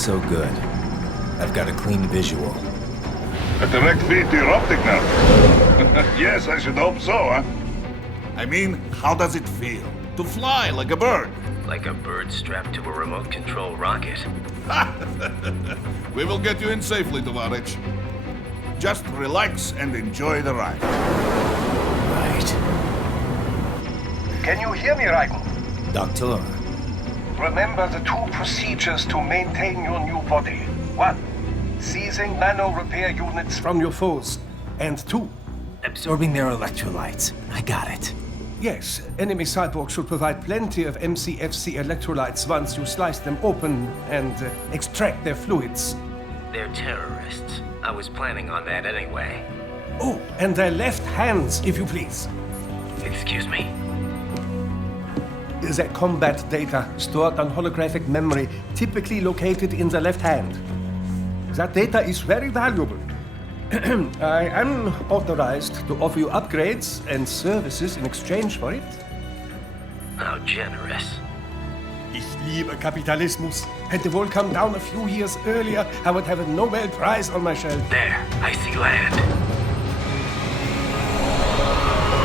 so good. I've got a clean visual. A direct feed to your optic nerve. Yes, I should hope so, huh? I mean, how does it feel? To fly like a bird? Like a bird strapped to a remote control rocket. We will get you in safely, Tovarich. Just relax and enjoy the ride. Right. Can you hear me, Raiko? Doctor. Remember the 2 procedures to maintain your new body. 1. Seizing nano repair units from your foes. And 2. Absorbing their electrolytes. I got it. Yes, enemy cyborgs should provide plenty of MCFC electrolytes once you slice them open and extract their fluids. They're terrorists. I was planning on that anyway. Oh, and their left hands, if you please. Excuse me? The combat data stored on holographic memory, typically located in the left hand. That data is very valuable. I am authorized to offer you upgrades and services in exchange for it. How generous. Ich liebe Kapitalismus. Had the wall come down a few years earlier, I would have a Nobel Prize on my shelf. There, I see land.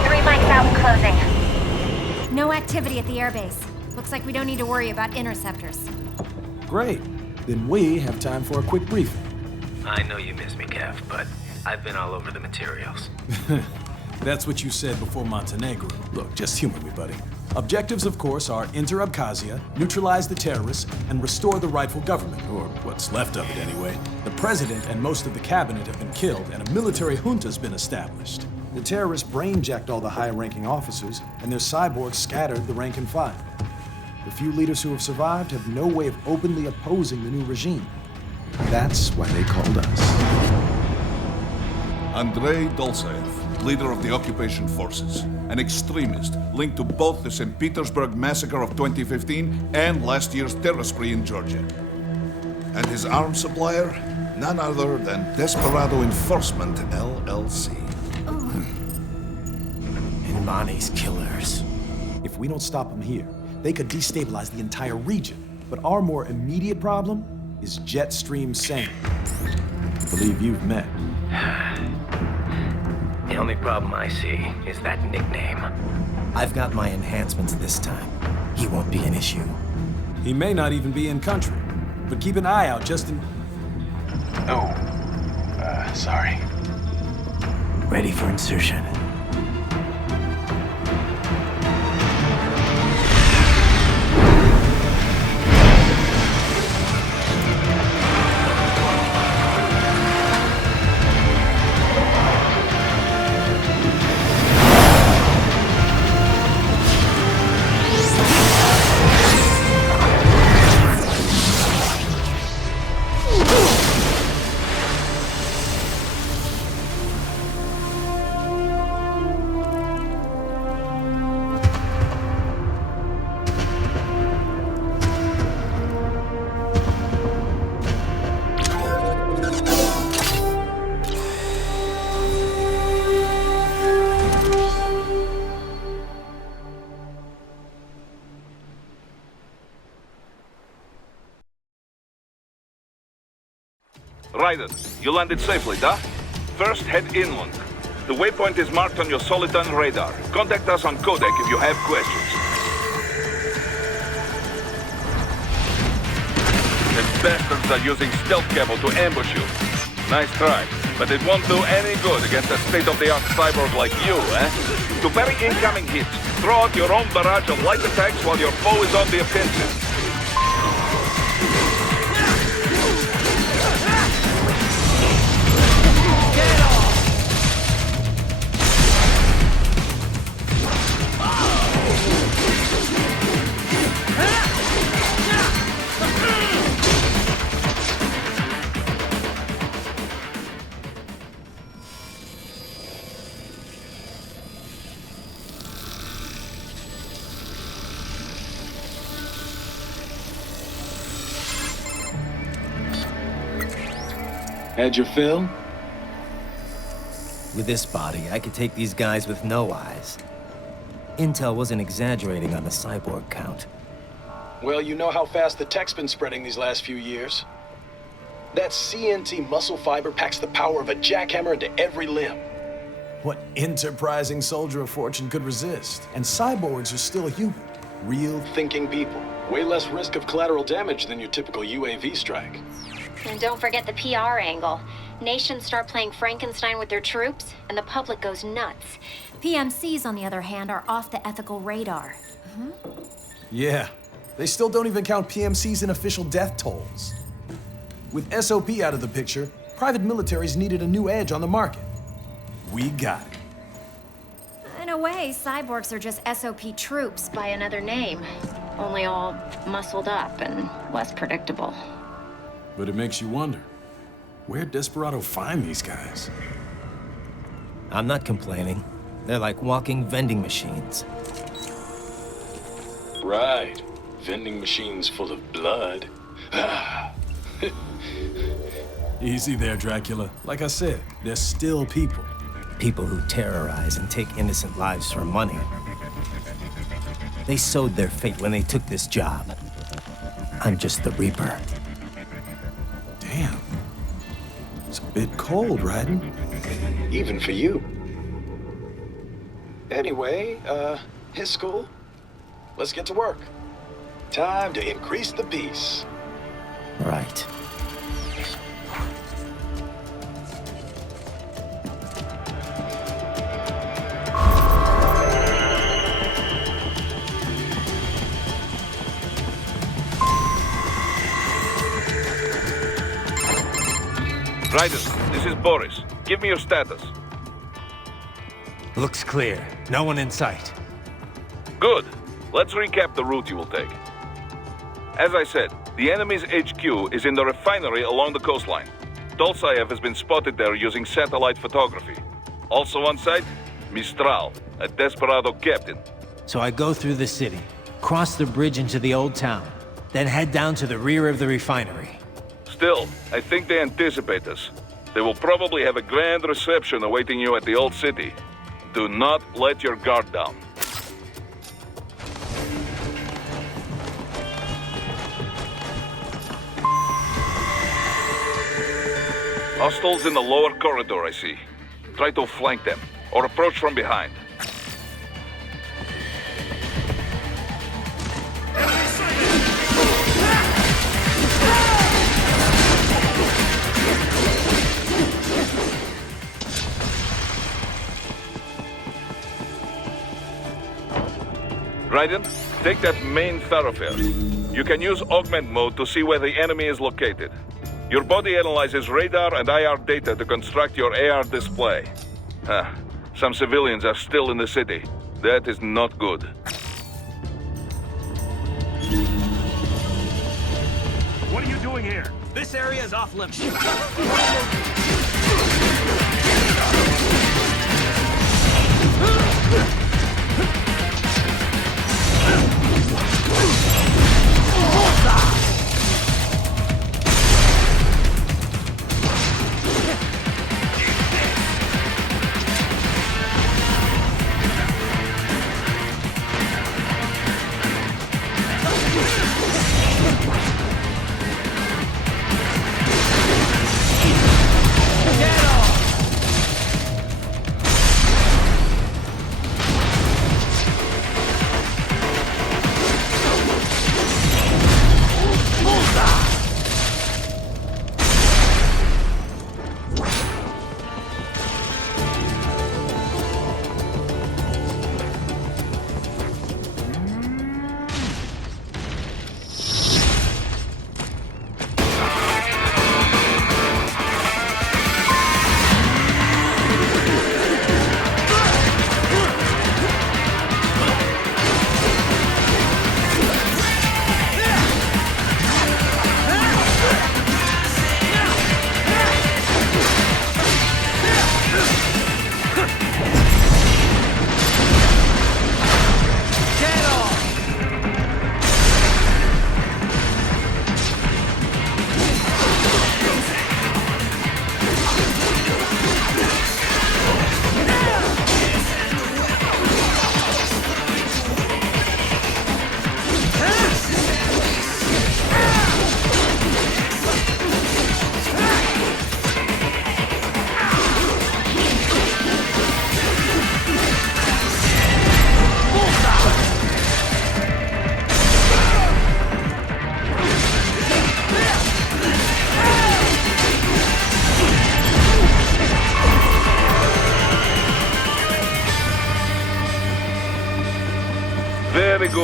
3 mics out and closing. No activity at the airbase. Looks like we don't need to worry about interceptors. Great. Then we have time for a quick briefing. I know you miss me, Kev, but I've been all over the materials. That's what you said before Montenegro. Look, just humor me, buddy. Objectives, of course, are enter Abkhazia, neutralize the terrorists, and restore the rightful government, or what's left of it anyway. The president and most of the cabinet have been killed, and a military junta's been established. The terrorists brain-jacked all the high-ranking officers, and their cyborgs scattered the rank and file. The few leaders who have survived have no way of openly opposing the new regime. That's why they called us. Andrei Dolzaev, leader of the occupation forces, an extremist linked to both the St. Petersburg massacre of 2015 and last year's terror spree in Georgia. And his arms supplier, none other than Desperado Enforcement, LLC. And Mani's killers. If we don't stop them here, they could destabilize the entire region. But our more immediate problem is Jetstream Sane. I believe you've met. The only problem I see is that nickname. I've got my enhancements this time. He won't be an issue. He may not even be in country, but keep an eye out just in... Sorry. Ready for insertion. Raiden, you landed safely, da? First, head inland. The waypoint is marked on your Soliton radar. Contact us on Codec if you have questions. The bastards are using stealth cable to ambush you. Nice try, but it won't do any good against a state-of-the-art cyborg like you, eh? To parry incoming hits, throw out your own barrage of light attacks while your foe is on the offensive. Had your fill? With this body, I could take these guys with no eyes. Intel wasn't exaggerating on the cyborg count. Well, you know how fast the tech's been spreading these last few years. That CNT muscle fiber packs the power of a jackhammer into every limb. What enterprising soldier of fortune could resist? And cyborgs are still human. Real Thinking people. Way less risk of collateral damage than your typical UAV strike. And don't forget the PR angle. Nations start playing Frankenstein with their troops, and the public goes nuts. PMCs, on the other hand, are off the ethical radar. Yeah, they still don't even count PMCs in official death tolls. With SOP out of the picture, private militaries needed a new edge on the market. We got it. In a way, cyborgs are just SOP troops by another name. Only all muscled up and less predictable. But it makes you wonder, where'd Desperado find these guys? I'm not complaining. They're like walking vending machines. Right. Vending machines full of blood. Easy there, Dracula. Like I said, they're still people. People who terrorize and take innocent lives for money. They sowed their fate when they took this job. I'm just the Reaper. Damn. It's a bit cold, Raiden. Even for you. Anyway, his school. Let's get to work. Time to increase the peace. Right. Raiden, this is Boris. Give me your status. Looks clear. No one in sight. Good. Let's recap the route you will take. As I said, the enemy's HQ is in the refinery along the coastline. Dolzaev has been spotted there using satellite photography. Also on site, Mistral, a Desperado captain. So I go through the city, cross the bridge into the old town, then head down to the rear of the refinery. Still, I think they anticipate us. They will probably have a grand reception awaiting you at the old city. Do not let your guard down. Hostiles in the lower corridor, I see. Try to flank them, or approach from behind. Raiden, take that main thoroughfare. You can use augment mode to see where the enemy is located. Your body analyzes radar and IR data to construct your AR display. Some civilians are still in the city. That is not good. What are you doing here? This area is off limits.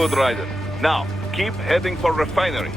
Good, Raiden. Now, keep heading for Refinery.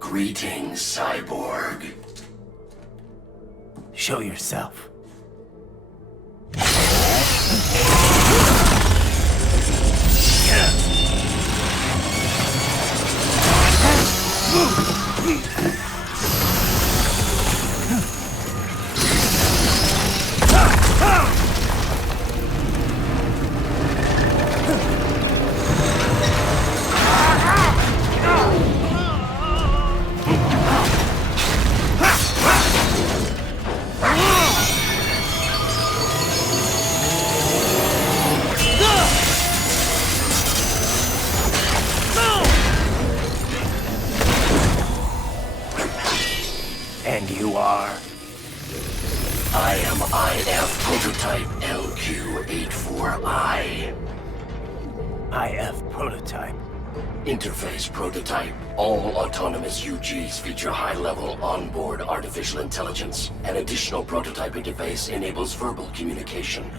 Greetings, cyborg. Show yourself. And you are? I am IF Prototype LQ-84I. IF Prototype. Interface Prototype. All autonomous UGs feature high-level onboard artificial intelligence. An additional prototype interface enables verbal communication.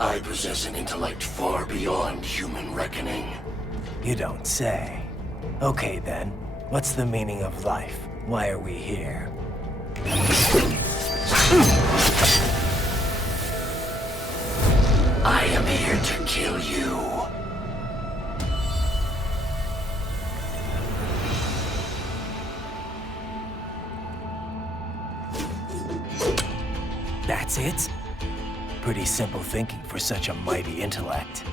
I possess an intellect far beyond human reckoning. You don't say. Okay then, what's the meaning of life? Why are we here? I am here to kill you. That's it? Pretty simple thinking for such a mighty intellect.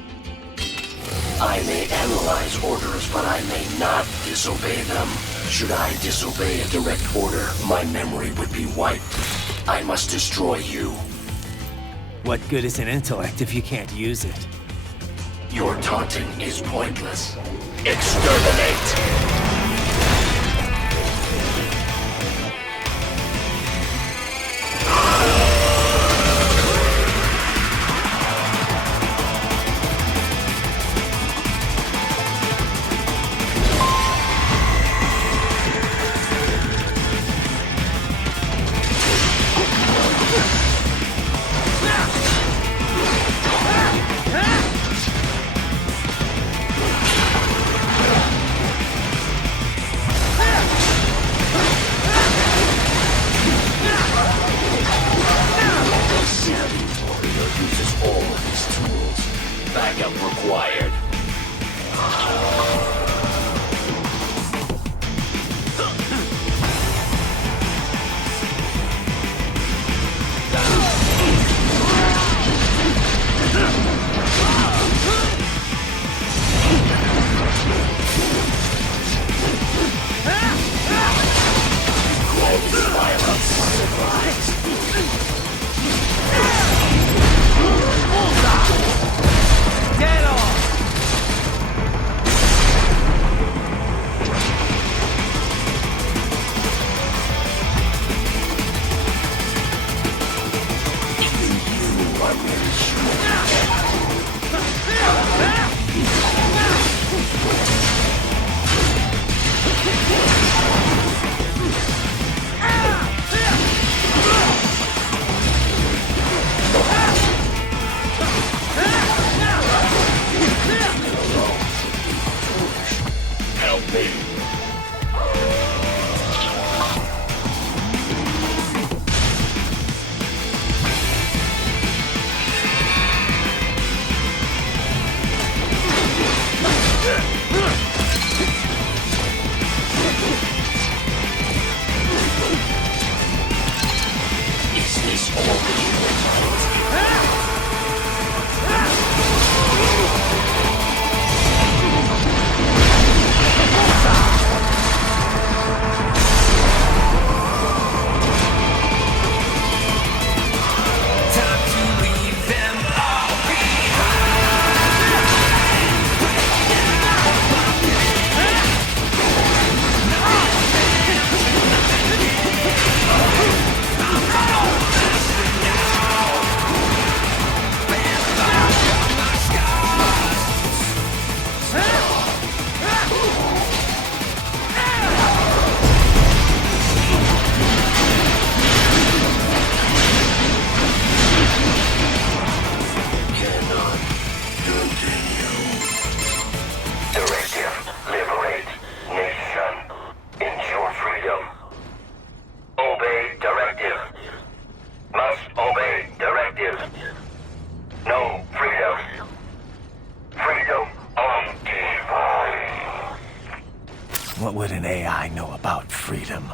I may analyze orders, but I may not disobey them. Should I disobey a direct order, my memory would be wiped. I must destroy you. What good is an intellect if you can't use it? Your taunting is pointless. Exterminate! Help me. Is this all that you want? Cannot continue. Directive: liberate nation. Ensure freedom. Obey directive. Must obey directive. No freedom. Freedom undefined. What would an AI know about freedom?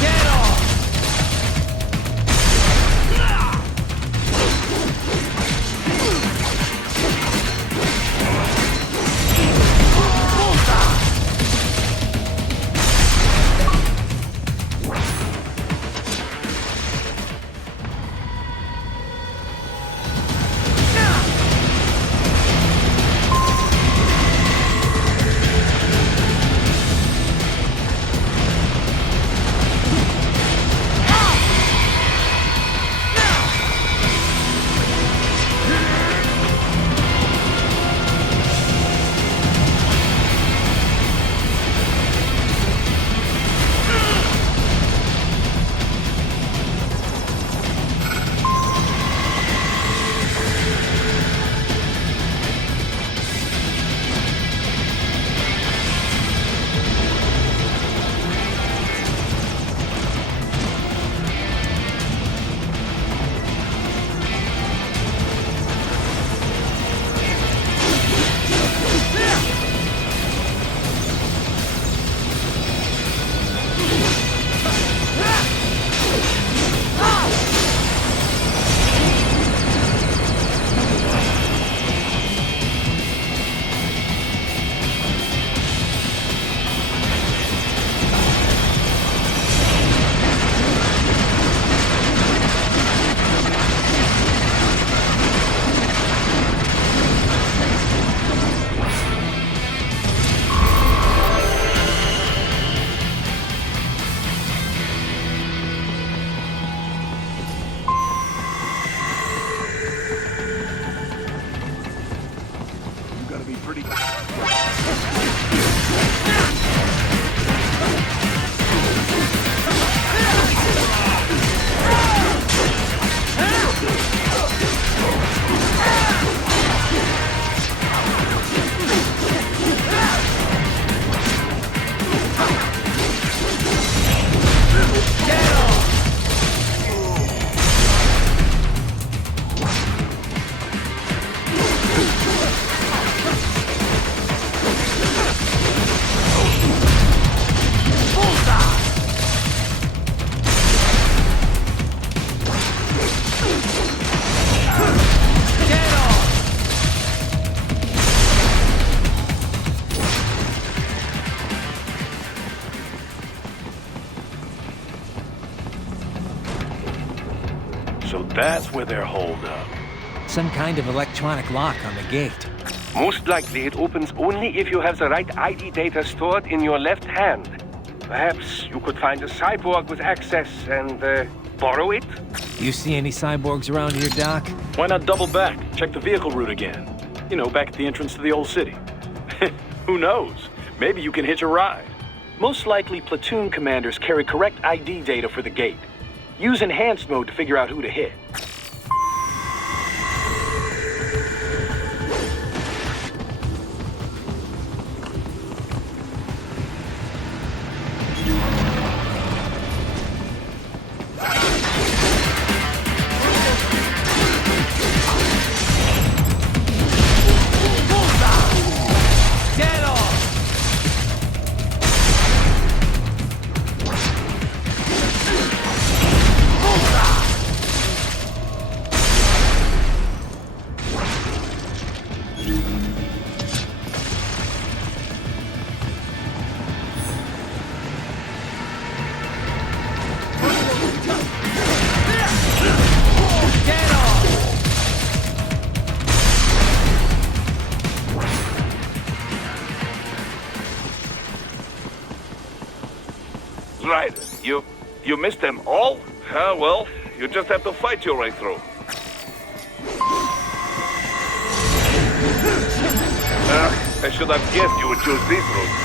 Get So that's where they're holed up. Some kind of electronic lock on the gate. Most likely it opens only if you have the right ID data stored in your left hand. Perhaps you could find a cyborg with access and borrow it? You see any cyborgs around here, Doc? Why not double back? Check the vehicle route again. You know, back at the entrance to the old city. Who knows? Maybe you can hitch a ride. Most likely, platoon commanders carry correct ID data for the gate. Use enhanced mode to figure out who to hit. Right. You missed them all? Well, you just have to fight your way through. I should have guessed you would choose this route.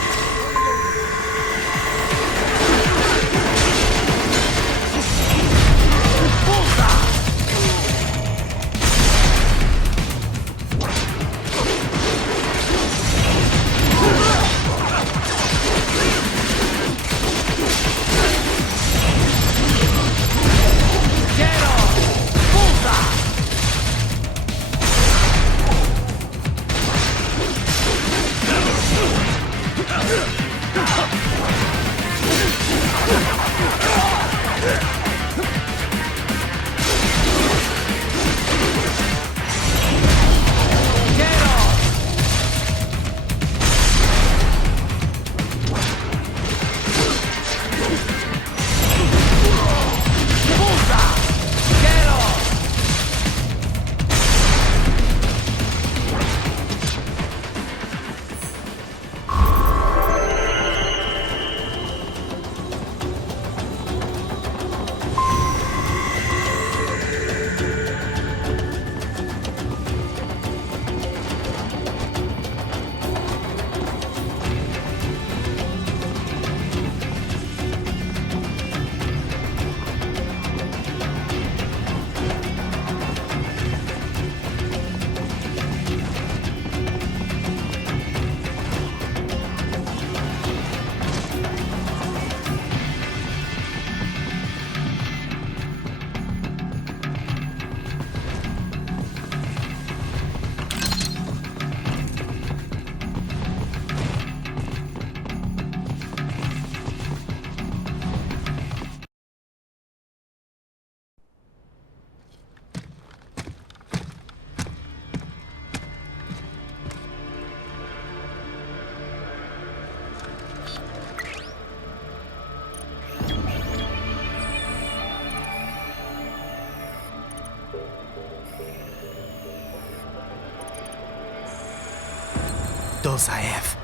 Dulzaev.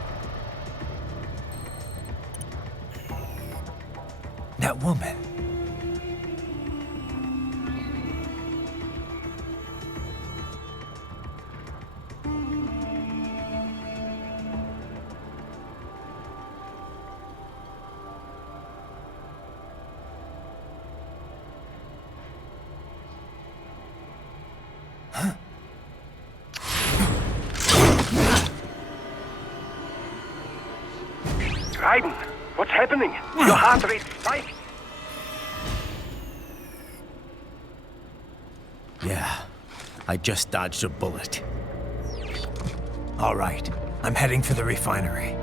That woman. Raiden, what's happening? Your heart rate spiked. Yeah, I just dodged a bullet. All right, I'm heading for the refinery.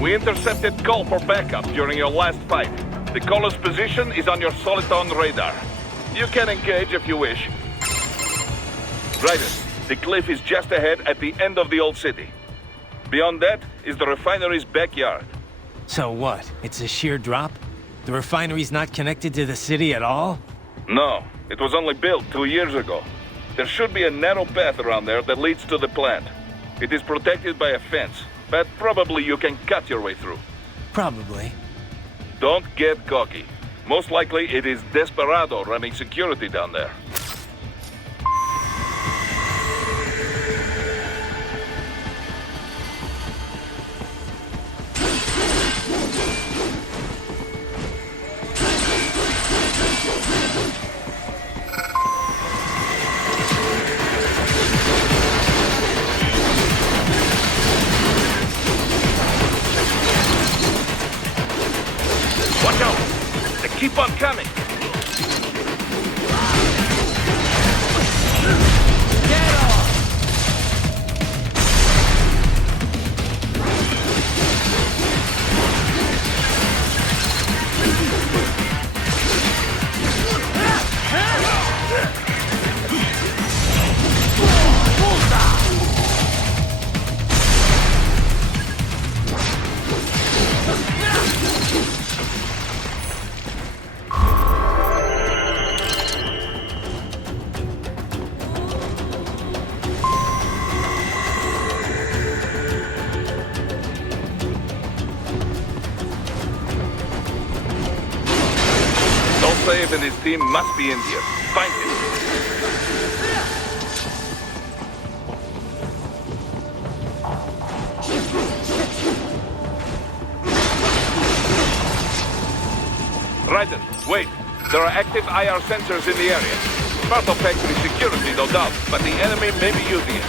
We intercepted call for backup during your last fight. The caller's position is on your Soliton radar. You can engage if you wish. Riders, the cliff is just ahead at the end of the old city. Beyond that is the refinery's backyard. So what? It's a sheer drop? The refinery's not connected to the city at all? No, it was only built 2 years ago. There should be a narrow path around there that leads to the plant. It is protected by a fence, but probably you can cut your way through. Probably. Don't get cocky. Most likely it is Desperado running security down there. Watch out! They keep on coming! Save and his team must be in here. Find him. Raiden, wait. There are active IR sensors in the area. Part of factory security, no doubt, but the enemy may be using it.